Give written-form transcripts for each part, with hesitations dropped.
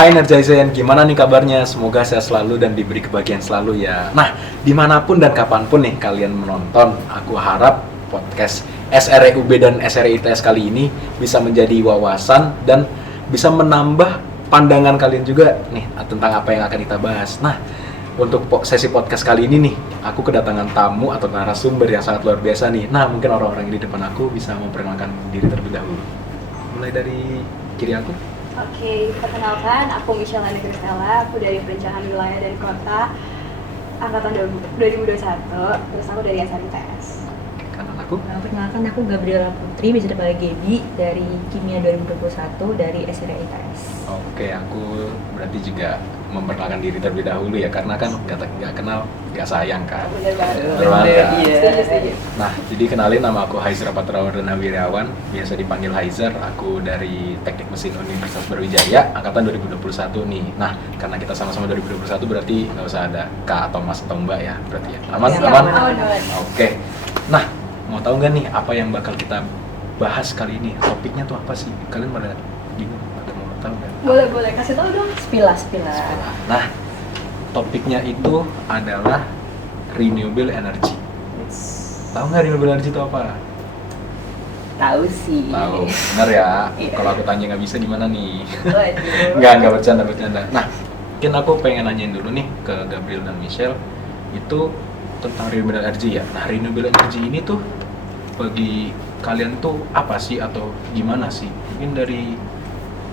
Hai Energizen, gimana nih kabarnya? Semoga sehat selalu dan diberi kebahagiaan selalu ya. Nah, dimanapun dan kapanpun nih kalian menonton, aku harap podcast SREUB dan SREITS kali ini bisa menjadi wawasan dan bisa menambah pandangan kalian juga nih tentang apa yang akan kita bahas. Nah, untuk sesi podcast kali ini nih, aku kedatangan tamu atau narasumber yang sangat luar biasa nih. Nah, mungkin orang-orang di depan aku bisa memperkenalkan diri terlebih dahulu. Mulai dari kiri aku. Oke, perkenalkan, aku Michelle Ana Kristella, aku dari Perencanaan Wilayah dan Kota Angkatan 2021, terus aku dari SRITS. Kanan aku. Perkenalkan, aku Gabriela Putri, bisa dipanggil Gaby, dari Kimia 2021, dari SRITS. Oke, aku berarti juga memperkenalkan diri terlebih dahulu ya, karena kan nggak kenal, nggak sayang kan. Bener banget. Bener banget kan? Setuju. Nah, jadi kenalin, nama aku Haizer Patrawardana Wirawan, biasa dipanggil Haizer. Aku dari Teknik Mesin Universitas Brawijaya, angkatan 2021 nih. Nah, karena kita sama-sama 2021 berarti nggak usah ada Kak atau Mas atau Mbak ya, berarti ya. Aman? Ya, Aman? aman. Oke. Nah, mau tahu nggak nih apa yang bakal kita bahas kali ini? Topiknya tuh apa sih? Kalian pada bingung atau mau tahu nggak? Boleh, kasih tau dong. Spilas. Nah, topiknya itu adalah renewable energy. Tahu nggak renewable energy itu apa? Tahu sih. Tahu, benar ya. Iya. Kalau aku tanya nggak bisa gimana nih? Waduh. Nggak bercanda. Nah, mungkin aku pengen nanyain dulu nih ke Gabriel dan Michelle itu tentang renewable energy ya. Nah, renewable energy ini tuh bagi kalian tuh apa sih atau gimana sih? Mungkin dari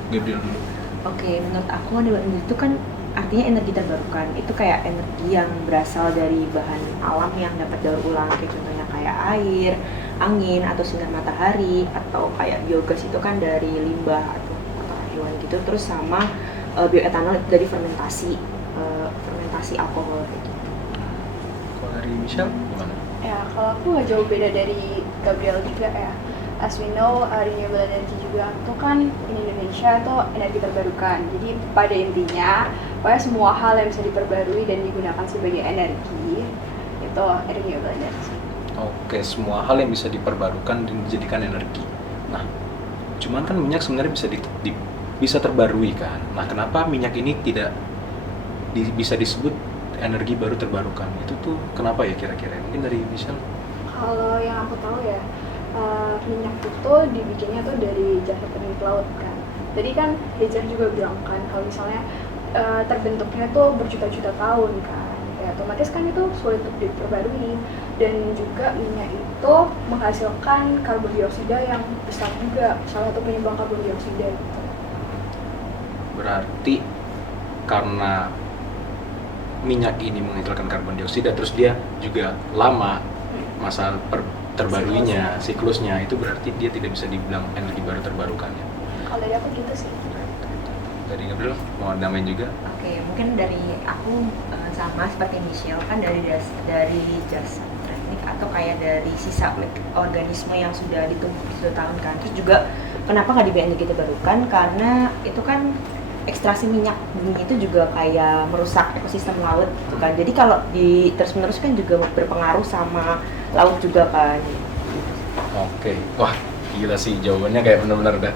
Gabriel dulu. Oke, menurut aku renewable energy itu kan artinya energi terbarukan. Itu kayak energi yang berasal dari bahan alam yang dapat daur ulang, kayak contohnya kayak air, angin, atau sinar matahari, atau kayak biogas itu kan dari limbah atau kotoran hewan gitu. Terus sama bioetanol dari fermentasi alkohol kayak gitu. Kalau dari Michelle gimana? Ya, kalau aku nggak jauh beda dari Gabriel juga ya. As we know, renewable energy juga itu kan in Indonesia itu energi terbarukan. Jadi pada intinya, pokoknya semua hal yang bisa diperbarui dan digunakan sebagai energi itu renewable energy. Oke, semua hal yang bisa diperbarukan dan dijadikan energi. Nah, cuman kan minyak sebenarnya bisa terbarui kan. Nah, kenapa minyak ini tidak bisa disebut energi baru terbarukan? Itu tuh kenapa ya kira-kira? Mungkin dari Michelle. Kalau yang aku tahu ya, minyak itu dibikinnya tuh dari jasa teknik laut kan. Tadi kan Hazer juga bilang kan kalau misalnya terbentuknya tuh berjuta-juta tahun kan. Ya otomatis kan itu sulit untuk diperbarui, dan juga minyak itu menghasilkan karbon dioksida yang besar juga, salah satu penyumbang karbon dioksida gitu. Berarti karena minyak ini menghasilkan karbon dioksida, terus dia juga lama masa terbaruinya, siklusnya, itu berarti dia tidak bisa dibilang energi baru terbarukan ya. Kalau dari aku gitu sih. Dari Gabriel mau namain juga? Oke, mungkin dari aku sama seperti Michelle kan dari jasa teknik atau kayak dari sisa organisme yang sudah ditumpuk tahun kan. Terus juga kenapa nggak dibilang energi terbarukan? Karena itu kan ekstraksi minyak bumi itu juga kayak merusak ekosistem laut gitu kan. Jadi kalau terus-menerus kan juga berpengaruh sama laut juga kan. Oke, wah gila sih jawabannya, kayak benar-benar udah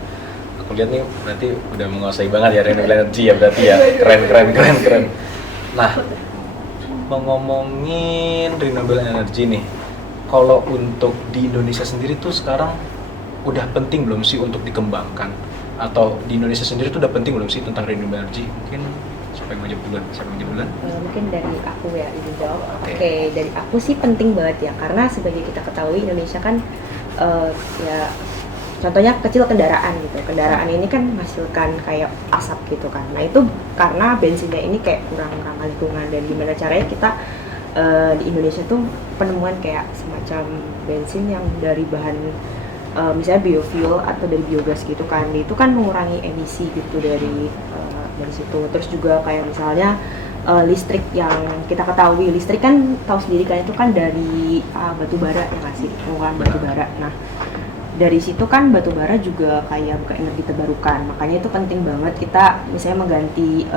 aku lihat nih berarti udah menguasai banget ya renewable energy ya, berarti ya keren. Nah, ngomongin renewable energy nih, kalau untuk di Indonesia sendiri tuh sekarang udah penting belum sih untuk dikembangkan? Atau di Indonesia sendiri tuh udah penting belum sih tentang renewable energy? Mungkin siapa yang mau jawab duluan? Mungkin dari aku ya, Ibu jawab. Oke. Oke, dari aku sih penting banget ya, karena sebagai kita ketahui Indonesia kan ya contohnya kecil kendaraan gitu. Kendaraan ini kan menghasilkan kayak asap gitu kan. Nah itu karena bensinnya ini kayak kurang ramah lingkungan, dan gimana caranya kita di Indonesia tuh penemuan kayak semacam bensin yang dari bahan misalnya biofuel atau dari biogas gitu kan. Itu kan mengurangi emisi gitu dari situ. Terus juga kayak misalnya listrik yang kita ketahui, listrik kan tahu sendiri kan itu kan dari batu bara ya nggak sih, pengolahan batu bara. Nah dari situ kan batu bara juga kayak bukan energi terbarukan, makanya itu penting banget kita misalnya mengganti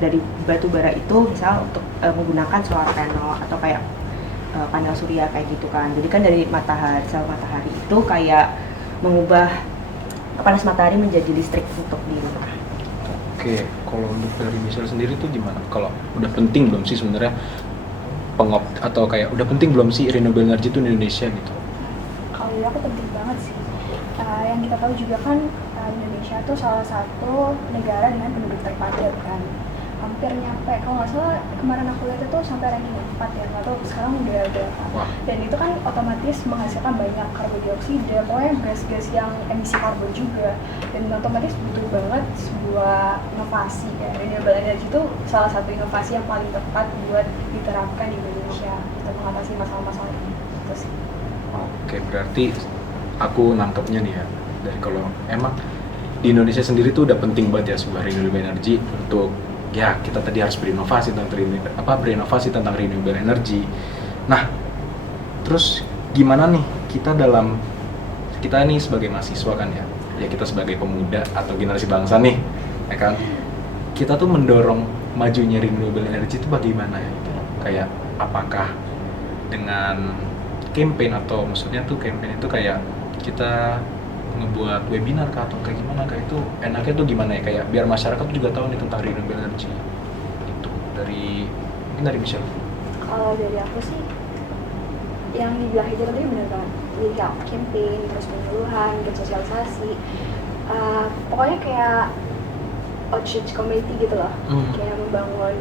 dari batu bara itu misal untuk menggunakan solar panel atau kayak panel surya kayak gitu kan. Jadi kan dari sel matahari itu kayak mengubah panas matahari menjadi listrik untuk di rumah. Oke, Oke, kalau untuk dari Michelle sendiri tuh gimana? Kalau udah penting belum sih sebenarnya atau kayak udah penting belum sih renewable energy itu di Indonesia gitu? Kalau dari aku penting banget sih. Yang kita tahu juga kan Indonesia tuh salah satu negara dengan penduduk terpadat kan. Hampir nyampe, kalau nggak salah kemarin aku lihat itu sampai ranking 4 ya, nggak tahu sekarang udah berapa. Wah. Dan itu kan otomatis menghasilkan banyak karbon dioksida, pokoknya gas-gas yang emisi karbon juga. Dan otomatis butuh banget sebuah inovasi ya. Renewable energy itu salah satu inovasi yang paling tepat buat diterapkan di Indonesia untuk mengatasi masalah-masalah ini. Gitu sih. Oke, berarti aku nangkepnya nih ya, dari kalau emang di Indonesia sendiri tuh udah penting banget ya sebuah renewable energy untuk ya kita tadi harus berinovasi tentang renewable energy. Nah, terus gimana nih kita nih sebagai mahasiswa kan ya kita sebagai pemuda atau generasi bangsa nih, ya kan, kita tuh mendorong majunya renewable energy itu bagaimana ya? Kayak apakah dengan campaign atau maksudnya tuh campaign itu kayak kita ngebuat webinar kah atau kayak gimana, kayak itu enaknya tuh gimana ya, kayak biar masyarakat juga tahu nih tentang renewable energy itu mungkin dari Michelle. Kalau dari aku sih yang dibilang Hijau tadi benar banget, jadi kayak campaign, terus penyuluhan, dan sosialisasi, pokoknya kayak outreach community gitu loh, kayak membangun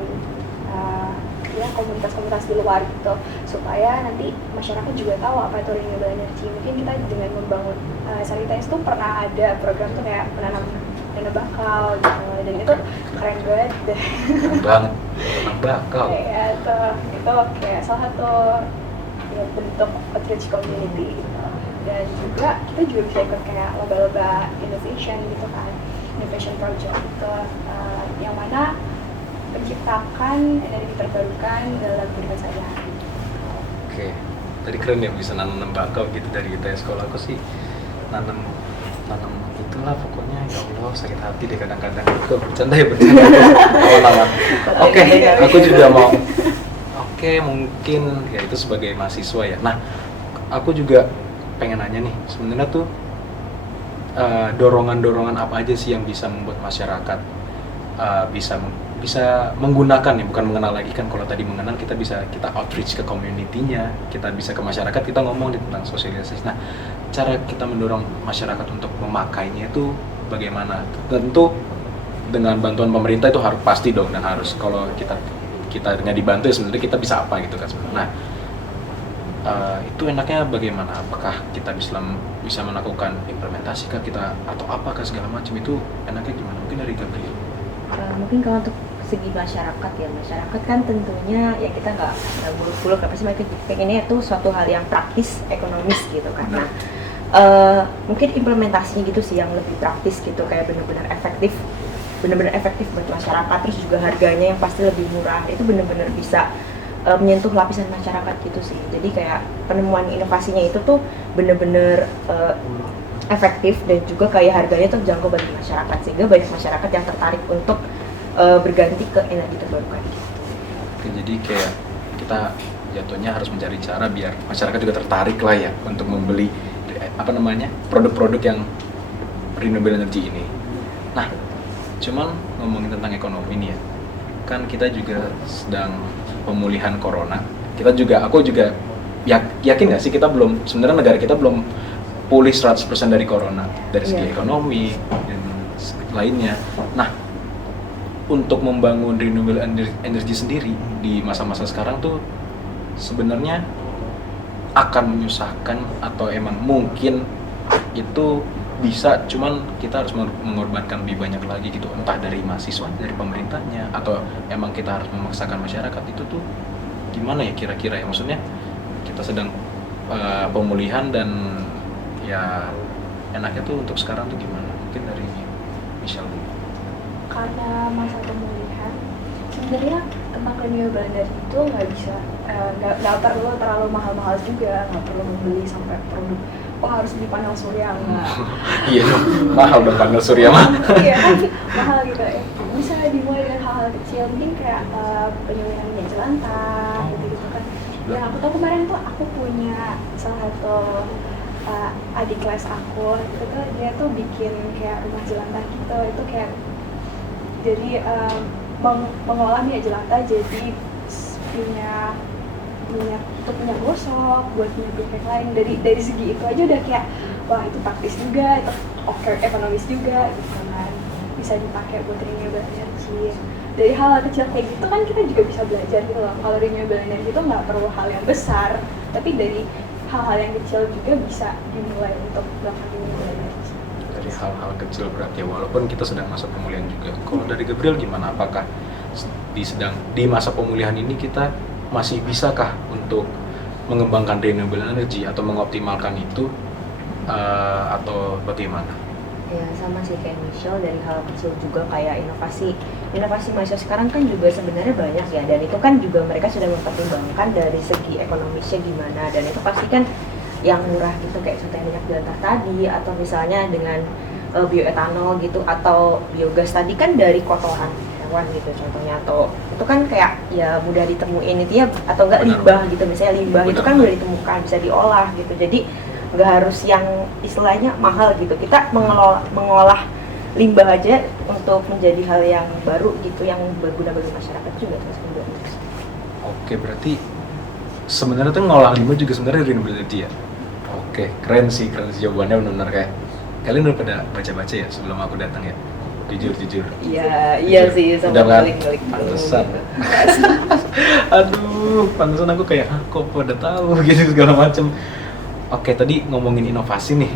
ya komunitas-komunitas di luar gitu, supaya nanti masyarakat juga tahu apa itu renewable energy. Mungkin kita dengan membangun Saritas tuh pernah ada program tuh kayak menanam dana bakal gitu, dan itu keren banget deh. Keren banget, menanam bakal. Kayak itu kayak salah satu ya, bentuk outreach community gitu. Dan juga kita juga bisa ikut kayak lomba-lomba innovation gitu kan, innovation project gitu, yang mana menciptakan energi terbarukan dalam kehidupan sehari-hari. Oke, tadi keren ya bisa nanam bakau gitu dari kita ya. Sekolah aku sih nanam itulah pokoknya, ya Allah sakit hati deh kadang-kadang. Bercanda awal-awal. Oke, aku juga mau. Oke, mungkin ya itu sebagai mahasiswa ya. Nah, aku juga pengen nanya nih, sebenarnya tuh dorongan-dorongan apa aja sih yang bisa membuat masyarakat bisa menggunakan ya, bukan mengenal lagi kan, kalau tadi mengenal kita outreach ke community-nya, kita bisa ke masyarakat, kita ngomong tentang sosialisasi. Nah, cara kita mendorong masyarakat untuk memakainya itu bagaimana? Tentu dengan bantuan pemerintah itu harus pasti dong, dan harus kalau kita nggak dibantu ya sebenarnya kita bisa apa gitu kan sebenarnya. Nah, itu enaknya bagaimana? Apakah kita bisa melakukan implementasi kah kita atau apakah segala macam itu enaknya gimana? Mungkin dari Gabriel. Mungkin kalau untuk segi masyarakat kan tentunya ya kita nggak buluk-buluk, apa sih, mereka pengennya itu suatu hal yang praktis, ekonomis gitu kan. Nah, mungkin implementasinya gitu sih yang lebih praktis gitu, kayak benar-benar efektif buat masyarakat, terus juga harganya yang pasti lebih murah, itu benar-benar bisa menyentuh lapisan masyarakat gitu sih. Jadi kayak penemuan inovasinya itu tuh benar-benar efektif dan juga kayak harganya tuh jangkau bagi masyarakat, sehingga banyak masyarakat yang tertarik untuk berganti ke energi terbarukan gitu. Oke, jadi kayak kita jatuhnya harus mencari cara biar masyarakat juga tertarik lah ya untuk membeli produk-produk yang renewable energy ini. Nah, cuman ngomongin tentang ekonomi nih ya, kan kita juga sedang pemulihan corona. Aku juga yakin nggak sih sebenarnya negara kita belum pulih 100% dari corona, dari segi ekonomi dan lainnya. Nah, untuk membangun renewable energy sendiri di masa-masa sekarang tuh sebenarnya akan menyusahkan atau emang mungkin itu bisa, cuman kita harus mengorbankan lebih banyak lagi gitu, entah dari mahasiswa, dari pemerintahnya, atau emang kita harus memaksakan masyarakat. Itu tuh gimana ya kira-kira ya, maksudnya kita sedang pemulihan dan ya enaknya tuh untuk sekarang tuh gimana? Mungkin dari Michelle dulu. Karena masa pemulihan, sebenarnya tentang renewable energy itu nggak perlu terlalu mahal-mahal juga, nggak perlu membeli sampai produk harus beli panel surya, enggak. Iya dong, mahal dong panel surya mah. Iya kan, mahal gitu ya. Bisa dimulai dengan hal-hal kecil, mungkin kayak penyulingan minyak jelantah gitu kan. Yang aku tahu kemarin tuh aku punya salah satu adik kelas aku, itu tuh dia tuh bikin kayak rumah jelantah gitu, itu kayak Jadi mengolah minyak jelantah jadi minyak untuk minyak gosok, buat minyak lain. Dari segi itu aja udah kayak wah itu praktis juga, itu oke, ekonomis juga gitu kan, bisa dipakai buat renewable energy. Dari hal kecil kayak gitu kan kita juga bisa belajar gitu loh. Kalau renewable energy itu nggak perlu hal yang besar, tapi dari hal-hal yang kecil juga bisa dimulai untuk melakukan renewable energy. Dari hal-hal kecil berarti ya, walaupun kita sedang masa pemulihan juga. Kalau dari Gabriel gimana? Apakah di masa pemulihan ini kita masih bisakah untuk mengembangkan renewable energy atau mengoptimalkan itu atau bagaimana? Ya sama sih kayak Michelle, dari hal kecil juga kayak inovasi mahasiswa sekarang kan juga sebenarnya banyak ya, dan itu kan juga mereka sudah mempertimbangkan dari segi ekonomisnya gimana, dan itu pasti kan yang murah gitu kayak contohnya minyak jelantah tadi, atau misalnya dengan bioetanol gitu, atau biogas tadi kan dari kotoran hewan gitu contohnya, atau itu kan kayak ya mudah ditemuin itu ya, atau enggak limbah gitu, misalnya limbah itu kan mudah ditemukan, bisa diolah gitu, jadi nggak harus yang istilahnya mahal gitu, kita mengolah limbah aja untuk menjadi hal yang baru gitu, yang berguna bagi masyarakat juga terus kemudian. Oke, berarti sebenarnya tuh ngolah limbah juga sebenarnya renewable energy ya? Oke, keren sih jawabannya, benar-benar kayak kalian udah pada baca-baca ya sebelum aku datang ya? Jujur. Iya sih, sama balik. Pantesan. Aduh, pantesan aku kayak kok pada tahu gitu segala macem. Oke, tadi ngomongin inovasi nih.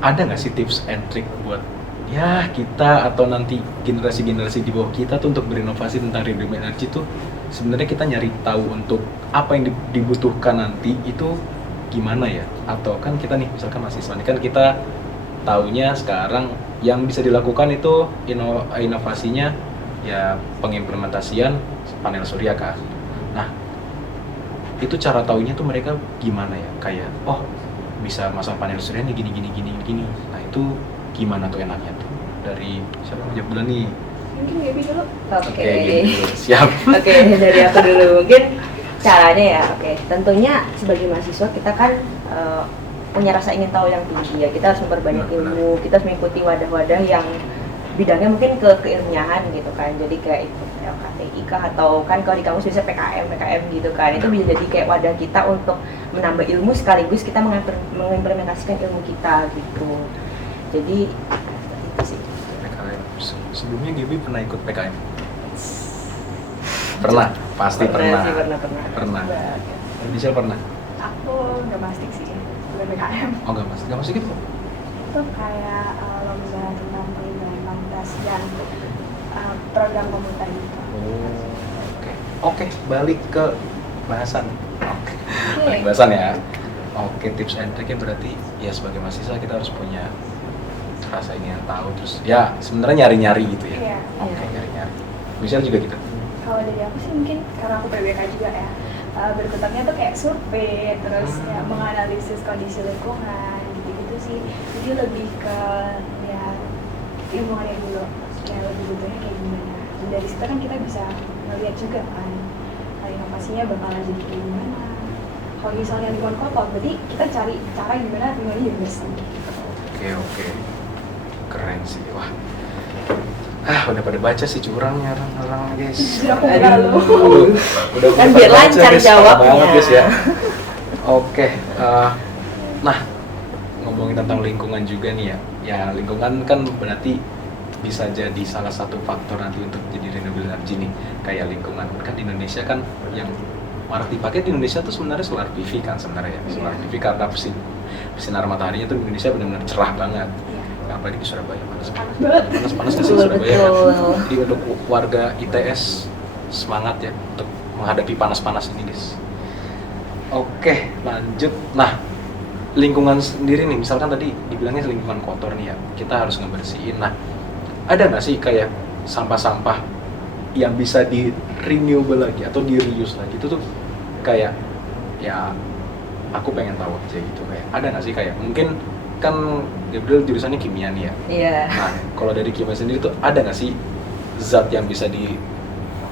Ada nggak sih tips and trick buat ya kita atau nanti generasi-generasi di bawah kita tuh untuk berinovasi tentang renewable energy tuh sebenarnya kita nyari tahu untuk apa yang dibutuhkan nanti itu gimana ya? Atau kan kita nih misalkan mahasiswa nih, kan kita taunya sekarang yang bisa dilakukan itu inovasinya ya pengimplementasian panel surya kan. Nah, itu cara taunya tuh mereka gimana ya? Kayak oh bisa masang panel surya nih gini. Nah, itu gimana tuh enaknya tuh? Dari siapa yang jawab dulu nih? Mungkin Gaby dulu. Oke. Gaby dulu. Siap. Oke, dari aku dulu. Mungkin caranya ya, tentunya sebagai mahasiswa kita kan punya rasa ingin tahu yang tinggi ya. Kita harus memperbanyak ilmu, kita harus mengikuti wadah-wadah yang bidangnya mungkin ke keilmiahan gitu kan. Jadi kayak ikut LKTI kah, atau kan kalau di kampus bisa PKM gitu kan. Itu bisa jadi kayak wadah kita untuk menambah ilmu sekaligus kita mengimplementasikan ilmu kita gitu. Jadi itu sih. PKM. Sebelumnya Gaby pernah ikut PKM? Pernah? Pasti pernah. Pernah. Michelle pernah? Aku nggak mastik sih, bukan BKM. Oh nggak masuk gitu? Itu kayak lomba tentang pengendalian lantas dan program komuter gitu. Oke, balik ke bahasan. Balik bahasan ya. Oke, tips and trick-nya berarti ya sebagai mahasiswa kita harus punya rasa ingin tahu, terus ya sebenarnya nyari-nyari gitu ya. Iya. Oke, nyari-nyari. Michelle juga gitu. Kalau dari aku sih mungkin karena aku PBK juga ya, berkutatnya tuh kayak survei, terus ya menganalisis kondisi lingkungan gitu-gitu sih. Jadi lebih ke ya ilmuannya dulu, kayak lebih butuhnya kayak gimana. Dan dari situ kan kita bisa ngeliat juga kan inovasinya bakalan jadi kayak gimana. Kalau misalnya lingkungan kotor, berarti kita cari cara gimana lingkungannya jadi bersih. Oke. Keren sih, wah. Udah pada baca sih curangnya orang-orang guys. Udah kan biar lancar guys, jawabnya. Banget, guys, ya. Oke, nah ngomongin tentang lingkungan juga nih ya. Ya lingkungan kan berarti bisa jadi salah satu faktor nanti untuk jadi renewable energy nih. Kayak lingkungan kan di Indonesia kan yang marak dipakai di Indonesia tuh sebenarnya solar PV kan sebenarnya ya. Solar PV karena sinar mataharinya tuh di Indonesia benar-benar cerah banget. Apalagi di Surabaya panas di Surabaya kan. Jadi untuk warga ITS semangat ya untuk menghadapi panas-panas ini guys. Oke, lanjut. Nah, lingkungan sendiri nih, misalkan tadi dibilangnya lingkungan kotor nih ya, kita harus ngebersihin. Nah, ada nggak sih kayak sampah-sampah yang bisa di renewable lagi atau di reuse lagi? Itu tuh kayak ya aku pengen tahu aja gitu, kayak ada nggak sih kayak mungkin kan Gabriel jurusannya kimia nih ya. Iya. Nah, kalau dari kimia sendiri tuh ada nggak sih zat yang bisa di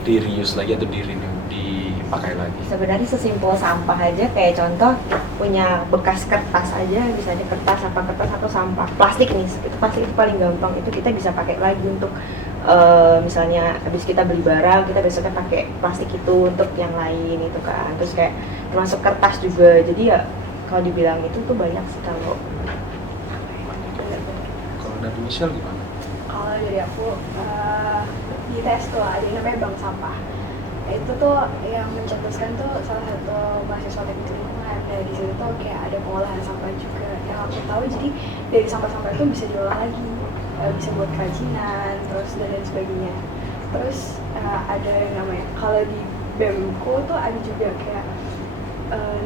reuse lagi atau dipakai lagi? Sebenarnya sesimpel sampah aja, kayak contoh punya bekas kertas aja, misalnya kertas atau sampah plastik nih. Itu plastik itu paling gampang, itu kita bisa pakai lagi untuk misalnya habis kita beli barang kita besoknya pakai plastik itu untuk yang lain itu kan, terus kayak termasuk kertas juga. Jadi ya kalau dibilang itu tuh banyak sih kalau dari Michelle gimana? Kalau dari aku di tes tuh ada yang namanya bank sampah. Itu tuh yang mencetuskan tuh salah satu mahasiswa teknik lingkungan. Nah di situ tuh kayak ada pengolahan sampah juga yang aku tahu. Jadi dari sampah-sampah itu bisa diolah lagi, bisa buat kerajinan, terus dan lain sebagainya. Terus ada yang namanya kalau di BEMku tuh ada juga kayak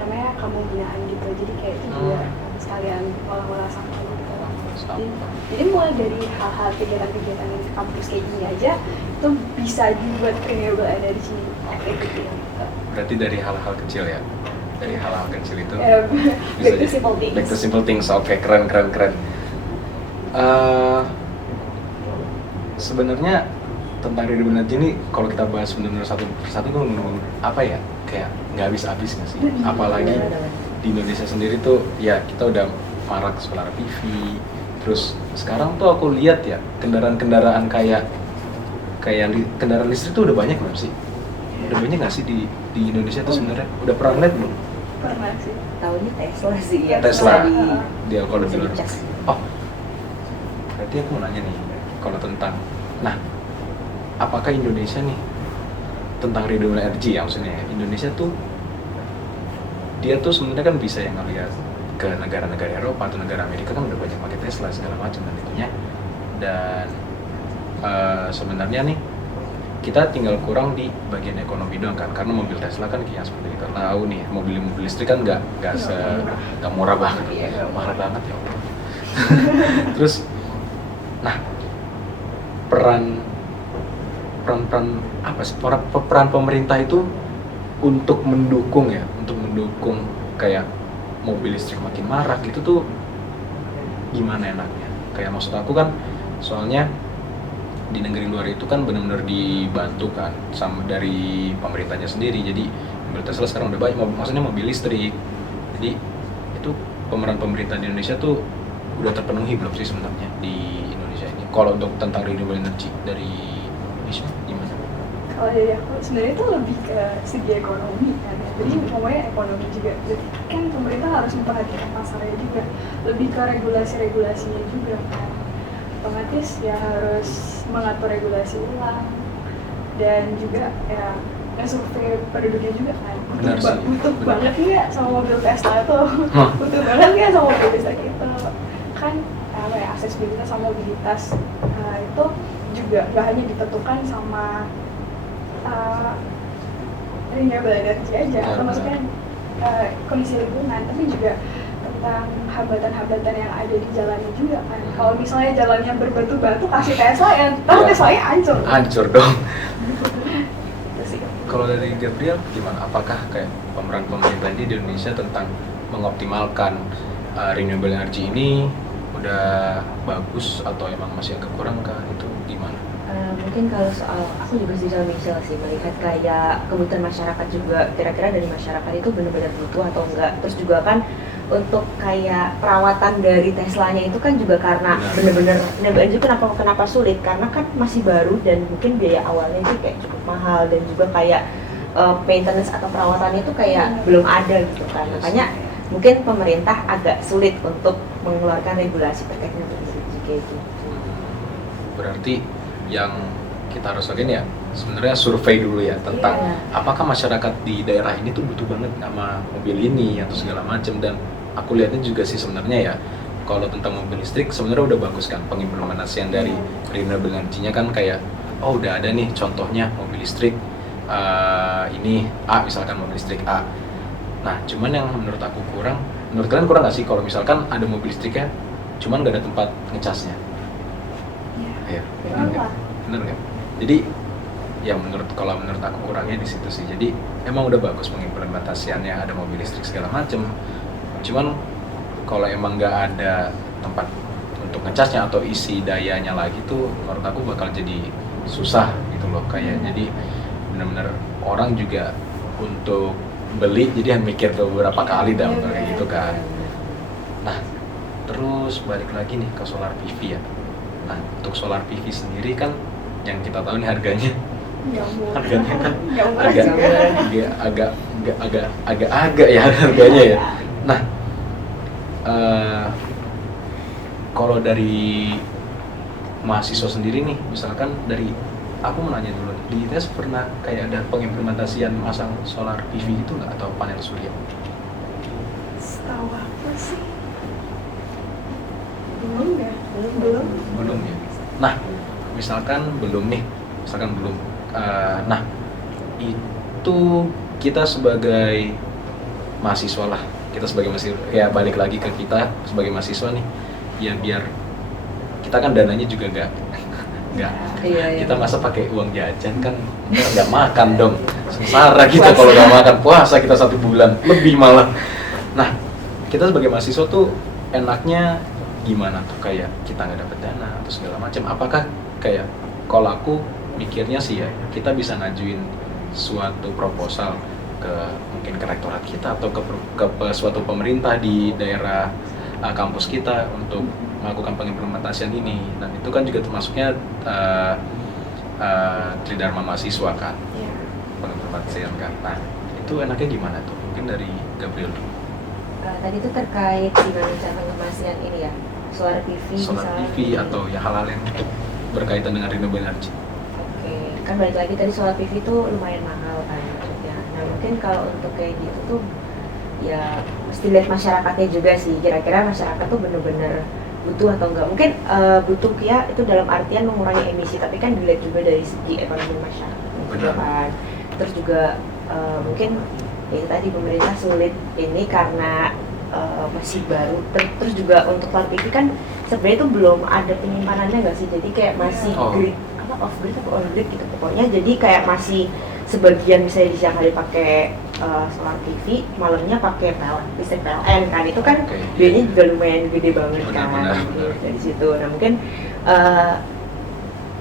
namanya kampung binaan gitu. Jadi kayak itu juga sekalian olah-olah sampah gitu. Jadi mulai dari hal-hal kegiatan-kegiatan di kampus kayak gini aja itu bisa dibuat renewable energy activity gitu. Berarti dari hal-hal kecil ya? Dari hal-hal kecil itu Back to simple things. Back to simple things, oke, keren. Sebenarnya tentang renewable energy ini kalau kita bahas benar-benar satu persatu itu apa ya, kayak nggak habis-habis nggak sih? Apalagi di Indonesia sendiri tuh ya kita udah marak solar PV, terus sekarang tuh aku lihat ya kendaraan-kendaraan kayak kendaraan listrik tuh udah banyak belum sih? Udah banyak nggak sih di Indonesia tuh sebenarnya? Udah pernah lihat belum? Pernah sih. tahunnya Tesla sih ya. Tesla Bisa dia kalau di luar. dicas. Oh, berarti aku mau nanya nih kalau tentang, nah, apakah Indonesia nih tentang renewable energy ya, maksudnya Indonesia tuh dia tuh sebenarnya kan bisa yang ngelihat ke negara-negara Eropa atau negara Amerika kan udah banyak pakai Tesla segala macam dan itunya, dan sebenarnya nih kita tinggal kurang di bagian ekonomi doang kan, karena mobil Tesla kan kayak seperti kita tahu nih, mobil listrik kan nggak murah banget, mahal banget ya Allah. Terus, nah peran apa sih, peran pemerintah itu untuk mendukung kayak mobil listrik makin marak gitu tuh gimana enaknya? Kayak maksud aku kan, soalnya di negeri luar itu kan benar-benar dibantu kan sama dari pemerintahnya sendiri. Jadi mobil Tesla sekarang udah banyak, maksudnya mobil listrik. Jadi itu pemeran pemerintah di Indonesia tuh udah terpenuhi belum sih sebenarnya di Indonesia ini? Kalau untuk tentang renewable energy dari Indonesia gimana? Kalau dari aku sebenarnya itu lebih ke segi ekonomi kan ya. Jadi ngomongnya ekonomi juga. Jadi kan pemerintah harus memperhatikan pasarnya juga. Lebih ke regulasi-regulasinya juga kan. Otomatis ya harus mengatur regulasi ulang dan juga ya survei penduduknya juga kan. Butuh banget nggak sama mobil Tesla itu? Butuh banget nggak sama mobil listrik itu? Kan apa ya, aksesibilitas sama mobilitas itu juga gak hanya ditentukan sama renewable energy aja, atau maksudnya kondisi lingkungan, tapi juga tentang hambatan-hambatan yang ada di jalannya juga kan. Kalau misalnya jalannya berbatu-batu kasih Tesla, yang tahu Teslanya hancur Dong. itu sih. Kalau dari Gabriel gimana? Apakah kayak pemeran pemerintah di Indonesia tentang mengoptimalkan renewable energy ini udah bagus atau emang masih agak kurang kah? Itu gimana? Mungkin kalau soal, aku juga setuju sama Michelle sih, melihat kayak kebutuhan masyarakat juga, kira-kira dari masyarakat itu benar-benar butuh atau enggak. Terus juga kan untuk kayak perawatan dari Teslanya itu kan juga karena benar-benar itu kenapa sulit, karena kan masih baru dan mungkin biaya awalnya itu kayak cukup mahal, dan juga kayak maintenance atau perawatannya itu kayak belum ada gitu kan. Makanya mungkin pemerintah agak sulit untuk mengeluarkan regulasi terkait dengan energi kayak gitu. Berarti yang kita harus lakuin ya sebenarnya survei dulu ya tentang apakah masyarakat di daerah ini tuh butuh banget sama mobil ini atau segala macam. Dan aku lihatnya juga sih sebenarnya ya, kalau tentang mobil listrik sebenarnya udah bagus kan pengimplementasian dari renewable energy-nya kan, kayak oh udah ada nih contohnya mobil listrik ini A, misalkan mobil listrik A. Nah cuman yang menurut aku kurang, menurut kalian kurang nggak sih kalau misalkan ada mobil listriknya cuman nggak ada tempat ngecasnya? Iya, bener kan? Jadi ya kalau menurut aku kurangnya di situ sih. Jadi emang udah bagus pengimplementasiannya, ada mobil listrik segala macem. Cuman kalau emang nggak ada tempat untuk ngecasnya atau isi dayanya lagi tuh, menurut aku bakal jadi susah gitu loh. Kayak jadi benar-benar orang juga untuk beli jadi mikir beberapa kali dah kayak gitu kan. Nah terus balik lagi nih ke solar PV ya. Nah untuk solar PV sendiri kan yang kita tahu nih harganya Nggak murah. Harganya kan Nggak murah agak juga. agak ya harganya ya. Nah, kalau dari mahasiswa sendiri nih, misalkan dari aku mau nanya dulu nih, di ITS pernah kayak ada pengimplementasian masang solar PV gitu nggak atau panel surya? Setahu aku sih belum ya. Belum ya. Nah, misalkan belum nih, nah itu kita sebagai mahasiswa lah, kita sebagai mahasiswa ya balik lagi ke kita sebagai mahasiswa nih, ya biar kita kan dananya juga nggak Iya. kita masa pakai uang jajan kan nggak makan dong, sengsara kita kalau nggak makan, puasa kita 1 bulan lebih malah. Nah, kita sebagai mahasiswa tuh enaknya gimana tuh, kayak kita nggak dapet dana atau segala macam, apakah kayak kalau aku mikirnya sih ya, kita bisa ngajuin suatu proposal ke mungkin ke rektorat kita atau ke suatu pemerintah di daerah kampus kita untuk melakukan pengimplementasian ini, dan itu kan juga termasuknya Tridharma mahasiswa kan, Iya. pengimplementasian kan. Nah, itu enaknya gimana tuh? Mungkin dari Gabriel dulu. Tadi itu terkait gimana cara pengemasian ini ya, solar PV Solar misalnya. PV atau ya hal-hal yang berkaitan dengan renewable energy. Oke, kan balik lagi tadi solar PV itu lumayan mahal kan maksudnya. Nah mungkin kalau untuk kayak gitu tuh ya mesti lihat masyarakatnya juga sih, kira-kira masyarakat tuh bener-bener butuh atau enggak. Mungkin butuh ya itu dalam artian mengurangi emisi, tapi kan dilihat juga dari segi ekonomi masyarakat juga kan. Terus juga mungkin ya tadi pemerintah sulit ini karena masih baru. Terus juga untuk solar PV kan sebenarnya itu belum ada penyimpanannya nggak sih, jadi kayak masih grid off grid atau on grid gitu pokoknya, jadi kayak masih sebagian bisa di siang hari pakai solar PV, malamnya pakai listrik PLN kan, itu kan biayanya juga lumayan gede banget kan dari situ. Nah mungkin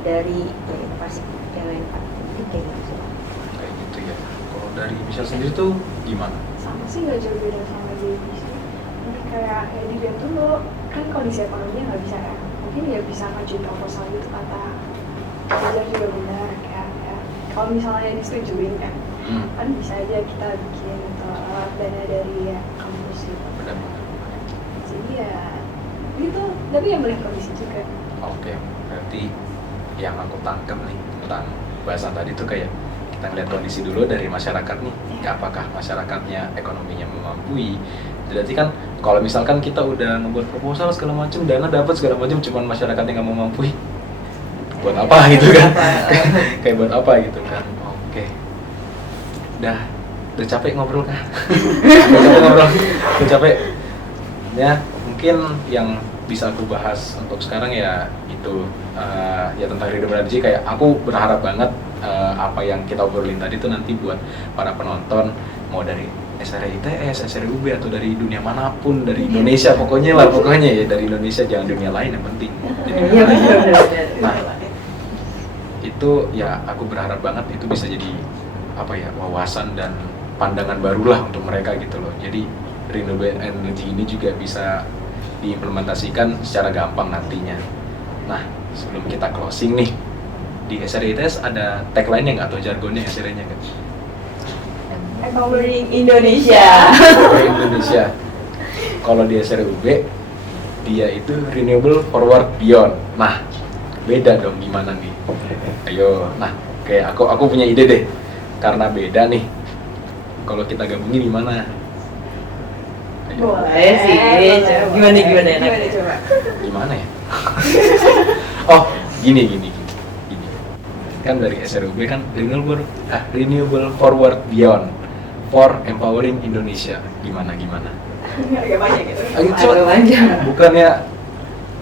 dari ya, inovasi yang lain itu kayak gitu sih. Kayak gitu ya. Kalau dari Michelle sendiri tuh gimana? Sama sih nggak jauh beda sama JB sih. Mungkin kayak dilihat dulu kan kondisi ekonominya nggak bisa ya. Mungkin ya bisa ngajuin proposal gitu, kata Fajar juga benar kayak ya. Kalau misalnya disetujuin kan, kan bisa aja kita bikin dana dari kampus gitu. Benar-benar. Jadi ya gitu, tapi yang melihat kondisi juga. Oke, berarti yang aku tangkap nih tentang bahasan tadi tuh kayak kita ngeliat kondisi dulu dari masyarakat nih, apakah masyarakatnya ekonominya memampui. Berarti kan kalau misalkan kita udah ngebuat proposal segala macam, dana dapat segala macam, cuman masyarakatnya nggak memampui, buat apa gitu kan? Kayak buat apa gitu kan? Oke, udah capek ngobrol kah? Udah capek. Ya mungkin yang bisa aku bahas untuk sekarang ya itu ya tentang renewable energy. Kayak aku berharap banget apa yang kita obrolin tadi tuh nanti buat para penonton, mau dari SRE ITS, SRE UB atau dari dunia manapun, dari Indonesia pokoknya ya, dari Indonesia, jangan dunia lain yang penting. Iya benar. Nah, itu ya aku berharap banget itu bisa jadi apa ya, wawasan dan pandangan barulah untuk mereka gitu loh. Jadi renewable energy ini juga bisa diimplementasikan secara gampang nantinya. Nah, sebelum kita closing nih, di SRE ITS ada tagline-nya nggak atau jargonnya SRE-nya kan? Empowering Indonesia. Empowering Indonesia. Kalau di SRE UB, dia itu Renewable Forward Beyond. Nah, beda dong gimana nih? Ayo, nah kayak aku punya ide deh. Karena beda nih, kalau kita gabungin gimana? Boleh sih. Gimana coba? Gimana ya? Oh, gini. Kan dari SRUB kan Renewable Forward Beyond for Empowering Indonesia. Gimana? Agak banyak gitu. Agak panjang. Bukannya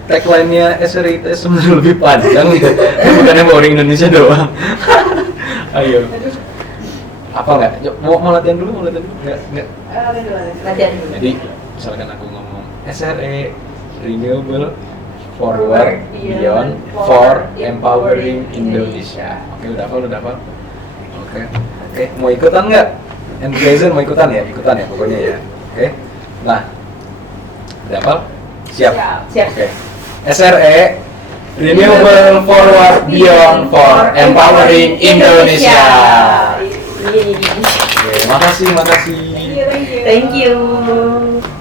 tagline-nya SRITS sebenarnya lebih panjang ya? Bukannya Empowering Indonesia doang. Ayo. Apa nggak? Mau latihan dulu? Nggak. Latihan dulu. Jadi misalkan aku ngomong SRE Renewable Forward Beyond for Empowering Indonesia. Oke, udah hafal? Oke, mau ikutan nggak? Entertainer mau ikutan ya pokoknya ya. Oke, nah, udah hafal? Siap. Siap. Oke, SRE Renewable Forward Beyond for Empowering Indonesia. Iya. Oke, makasih. Thank you. Thank you.